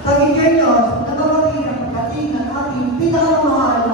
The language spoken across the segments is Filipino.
Tagigenyos, nagkakaroon ng pagdating ng ating pinakamahal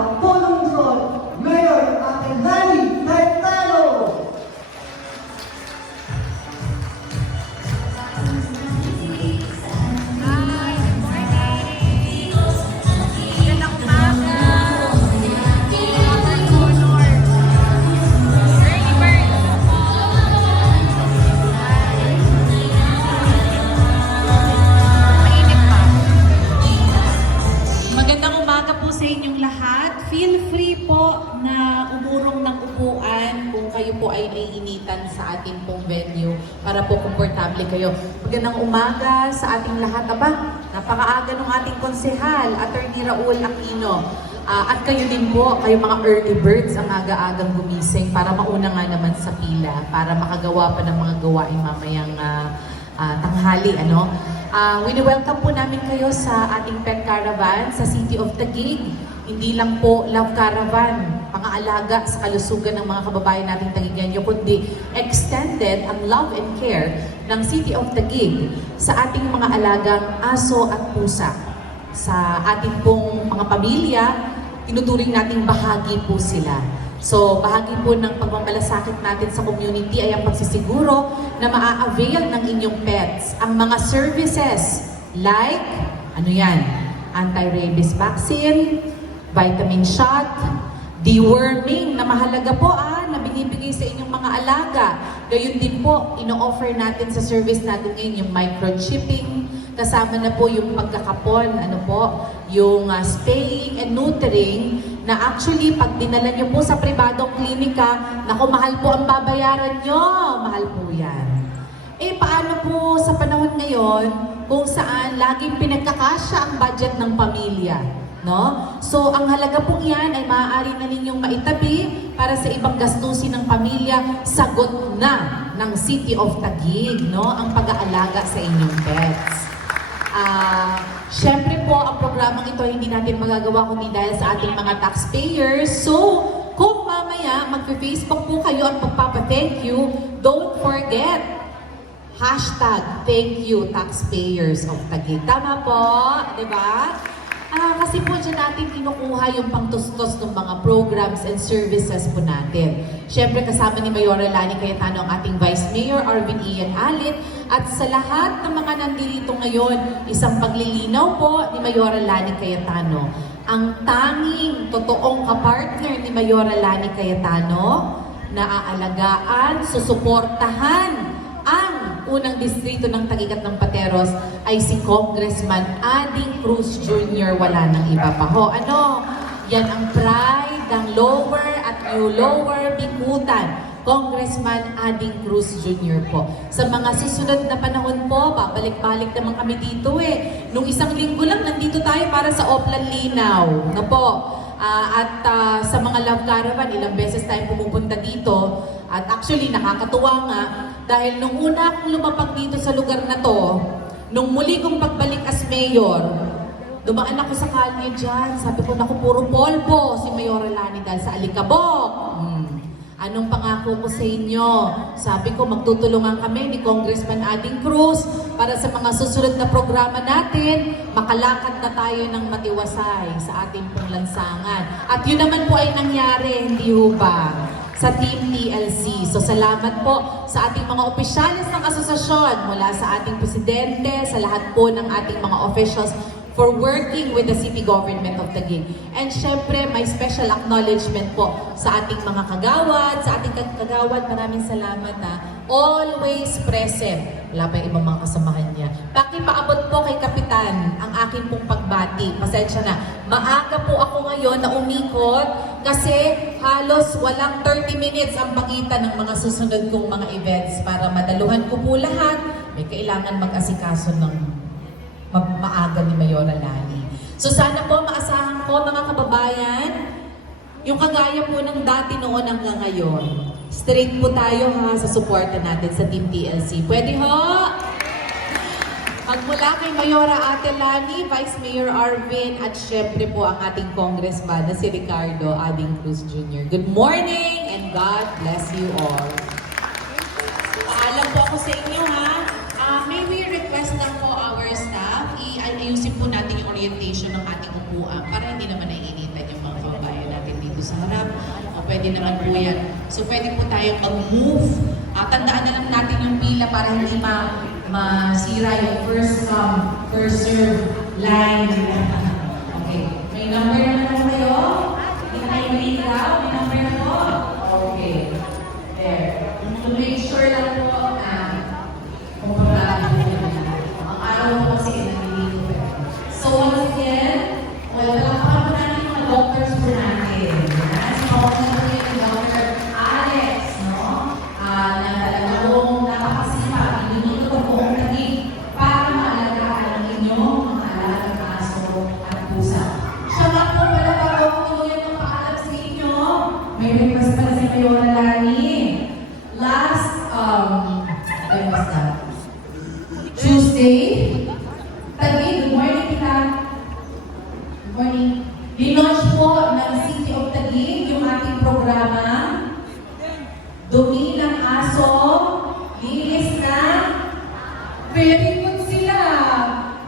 kayo po ay naiinitan sa ating pong venue para po komportable kayo. Magandang umaga sa ating lahat. Aba, napakaaga ng ating konsehal, Attorney Raul Aquino. Ah, at kayo din po, kayo mga early birds ang aga-agang gumising para mauna nga naman sa pila, para makagawa pa ng mga gawain mamayang ah, ah, tanghali, ano? Ah, wini-welcome po namin kayo sa ating pet caravan sa City of Taguig. Hindi lang po love caravan, pangaalaga sa kalusugan ng mga kababayan nating Taguigenyo, kundi extended ang love and care ng City of Taguig sa ating mga alagang aso at pusa. Sa ating pong mga pamilya, tinuturing nating bahagi po sila. So, bahagi po ng pagmamalasakit natin sa community ay ang pagsisiguro na maa-avail ng inyong pets ang mga services like, ano yan, anti-rabies vaccine, vitamin shot, deworming na mahalaga po ah, na binibigay sa inyong mga alaga. Gayun din po, ino-offer natin sa service natin ngayon yung microchipping, kasama na po yung pagkakapon, ano po, yung ah, spaying and neutering na actually pag dinala nyo po sa pribadong klinika, naku, mahal po ang babayaran nyo. Mahal po yan. Eh, paano po sa panahon ngayon kung saan laging pinagkakasya ang budget ng pamilya? No? So, ang halaga pong yan ay maaari na ninyong maitabi para sa ibang gastusin ng pamilya, sagot na ng City of Taguig, no? Ang pag-aalaga sa inyong pets. Ah, syempre po, ang programang ito hindi natin magagawa kundi dahil sa ating mga taxpayers. So, kung mamaya magpe-Facebook po kayo at magpapa-thank you, don't forget, hashtag thank you taxpayers of Taguig. Tama po, di ba? Ah, kasi po dyan natin kinukuha yung pangtustos ng mga programs and services po natin. Siyempre kasama ni Mayora Lani Cayetano ang ating Vice Mayor Arvin Ian Alit at sa lahat ng mga nandito ngayon, isang paglilinaw po ni Mayora Lani Cayetano. Ang tanging totoong kapartner ni Mayora Lani Cayetano na aalagaan, susuportahan unang distrito ng Tagigat ng Pateros ay si Congressman Ading Cruz Jr. Wala nang iba pa ho. Ano? Yan ang pride ng lower at new lower Bikutan. Congressman Ading Cruz Jr. po. Sa mga susunod na panahon po, babalik-balik naman kami dito eh. Nung isang linggo lang, nandito tayo para sa Oplan Linaw. Na po. Ah, at ah, sa mga love caravan, ilang beses tayong pumupunta dito. At actually, nakakatuwa nga, dahil nung una akong lumapag dito sa lugar na to, nung muli kong pagbalik as mayor, dumaan ako sa kalye dyan. Sabi ko, naku, puro polvo si Mayor Lani dahil sa alikabok. Hmm. Anong pangako ko sa inyo? Sabi ko, magtutulungan kami ni Congressman Ading Cruz para sa mga susunod na programa natin, makalakad na tayo ng matiwasay sa ating pong lansangan. At yun naman po ay nangyari, hindi ho ba? Sa Team TLC. So salamat po sa ating mga opisyalis ng asosasyon mula sa ating presidente, sa lahat po ng ating mga officials for working with the city government of Taguig. And syempre, may special acknowledgement po sa ating mga kagawad, sa ating kag- kagawad, maraming salamat na always present. Wala pa ibang mga kasamahan niya. Pakipaabot po kay Kapitan ang akin pong pagbati. Pasensya na. Maaga po ako ngayon na umikot kasi halos walang 30 minutes ang pagitan ng mga susunod kong mga events para madaluhan ko po lahat. May kailangan mag-asikaso ng ma- maaga ni Mayora Lani. So sana po maasahan ko mga kababayan, yung kagaya po ng dati noon hanggang ngayon. Straight po tayo ha sa suporta natin sa Team TLC. Pwede ho? Magmula kay Mayora Ate Lani, Vice Mayor Arvin, at syempre po ang ating congressman na si Ricardo Ading Cruz Jr. Good morning and God bless you all. Paalam po ako sa inyo ha. Ah, may we request lang po our staff, i-ayusin po ating upuan para hindi naman naiinitan yung mga kababayan natin dito sa harap. Pwede naman po yan. So pwede po tayong mag-move. Ah, tandaan na lang natin yung pila para hindi ma masira yung first come, first serve line. okay. May number na naman kayo? Hindi kayo? May number na po? Okay. There. To make sure lang po morning. Linaunch po ng City of Taguig yung ating programa. Dumi ng aso, linis na. Very good sila.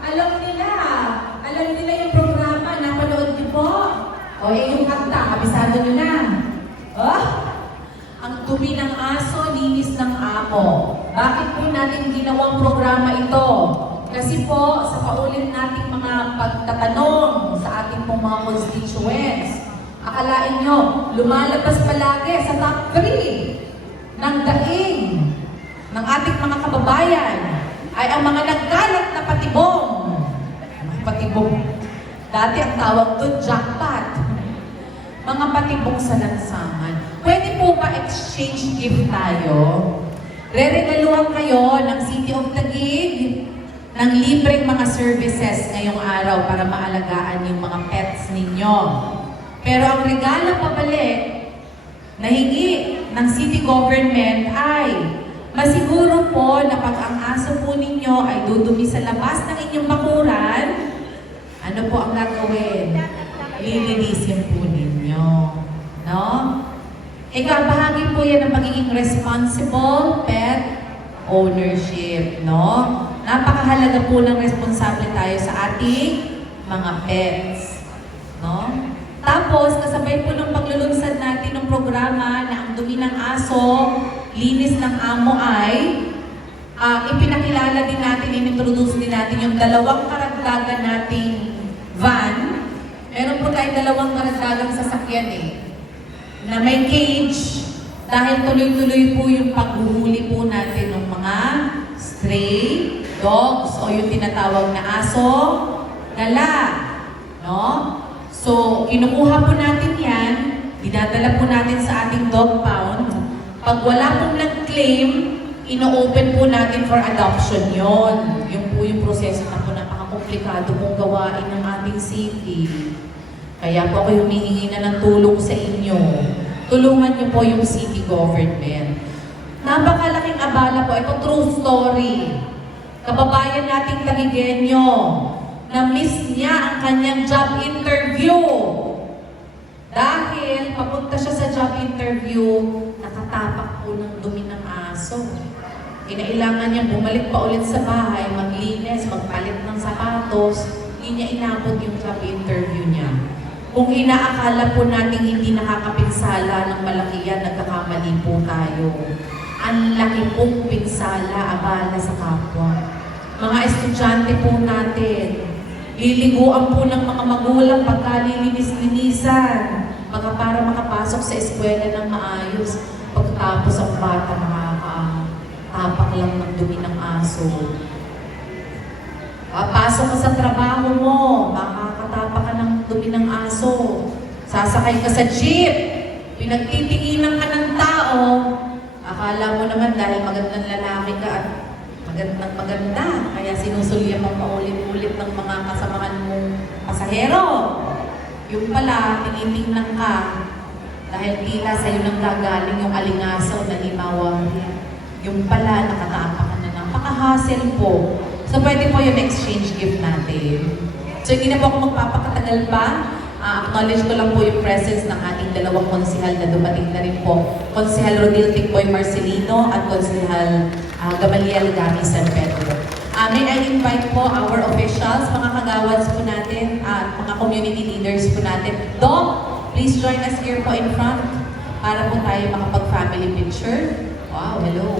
Alam nila. Alam nila yung programa. Napanood niyo po. O eh, yung kanta, kabisado niyo na. Oh? Ang dumi ng aso, linis ng amo. Bakit po natin ginawang programa ito? Kasi po, sa paulit nating mga pagtatanong pong mga constituents, akalain nyo, lumalabas palagi sa top 3 ng daing ng ating mga kababayan ay ang mga nagkalat na patibong. Mga patibong. Dati ang tawag doon, jackpot mga patibong sa lansangan. Pwede po ba exchange gift tayo? Re-regaluhan kayo ng City of Taguig ng libreng mga services ngayong araw para maalagaan yung mga pets ninyo. Pero ang regalo pabalik na hingi ng city government ay masiguro po na pag ang aso po ninyo ay dudumi sa labas ng inyong bakuran, ano po ang gagawin? Lilinisin po ninyo. No? Ikaw, bahagi po yan ng pagiging responsible pet ownership, no? Napakahalaga po ng responsable tayo sa ating mga pets, no? Tapos, kasabay po ng paglulunsad natin ng programa na ang dumi ng aso, linis ng amo ay, ah, ipinakilala din natin, inintroduce din natin yung dalawang karagdagan nating van. Meron po tayong dalawang karagdagang sasakyan eh na may cage dahil tuloy-tuloy po yung paghuhuli po natin ng mga stray dogs o yung tinatawag na aso, dala. No? So, kinukuha po natin yan, dinadala po natin sa ating dog pound. Pag wala pong nag-claim, ino-open po natin for adoption yon. Yung po yung proseso na po napaka-komplikado pong gawain ng ating city. Kaya po ako humihingi na ng tulong sa inyo. Tulungan niyo po yung city government. Napakalaking abala po. Ito true story. Kababayan nating Tagigenyo na miss niya ang kanyang job interview. Dahil papunta siya sa job interview, nakatapak po ng dumi ng aso. Kinailangan niya bumalik pa ulit sa bahay, maglinis, magpalit ng sapatos. Hindi niya inabot yung job interview niya. Kung inaakala po natin hindi nakakapinsala ng malaki yan, nagkakamali po tayo. Ang laki pong pinsala, abala sa kapwa. Mga estudyante po natin, liliguan po ng mga magulang pagkalilinis-linisan, mga para makapasok sa eskwela ng maayos. Pagkatapos ang bata nakakatapak lang ng dumi ng aso. Papasok ka sa trabaho mo, makakatapa ka ng dumi ng aso. Sasakay ka sa jeep, pinagtitinginan ka ng tao. Akala mo naman dahil magandang lalaki ka at magandang maganda, kaya sinusulyan mo paulit-ulit ng mga kasamahan mong pasahero. Yung pala, tinitingnan ka dahil tila sa'yo nang gagaling yung alingasaw na limawa Yung pala, nakatapa ka na napaka-hassle po. So, pwede po yung exchange gift natin. So, hindi na po ako magpapakatagal pa. Ah, acknowledge ko lang po yung presence ng ating dalawang konsihal na dumating na rin po. Konsihal Rodil Tikboy Marcelino at Konsihal ah, Gamaliel Gami San Pedro. Ah, may I invite po our officials, mga kagawads po natin, at mga community leaders po natin. Doc, please join us here po in front para po tayo makapag-family picture. Wow, hello.